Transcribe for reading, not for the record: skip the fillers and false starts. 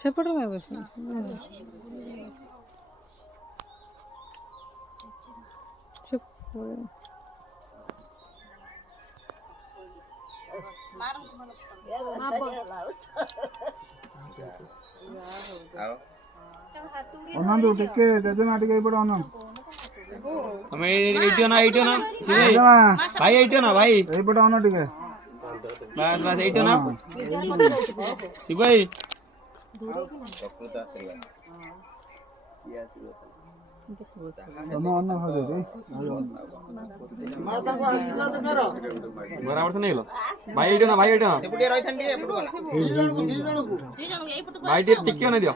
ସେପଟରେ କାଇଁ ବସି ଅନନ୍ତୁ ଟିକେ ଜେଜେମା ଟିକେ ଏଇପଟେ ଅନନ୍ତୁ ତମେ ଏଇଟିଅ ନା ଭାଇ ଏଇଟିଅ ନା ଭାଇ ଏଇପଟେ ଅନ ଟିକେ ବାସ୍ ବାସ୍ ଏଇଟିଅ ନା ଶିବ ଭାଇ ଅନ ହଉଛି ବରାବର ନେଇଗଲ ଭାଇ ଏଇଟିଅ ନା ଭାଇ ଏଇଟିଅ ନା ଭାଇ ଟିକେ ଟିକିଅ ନେଇ ଦିଅ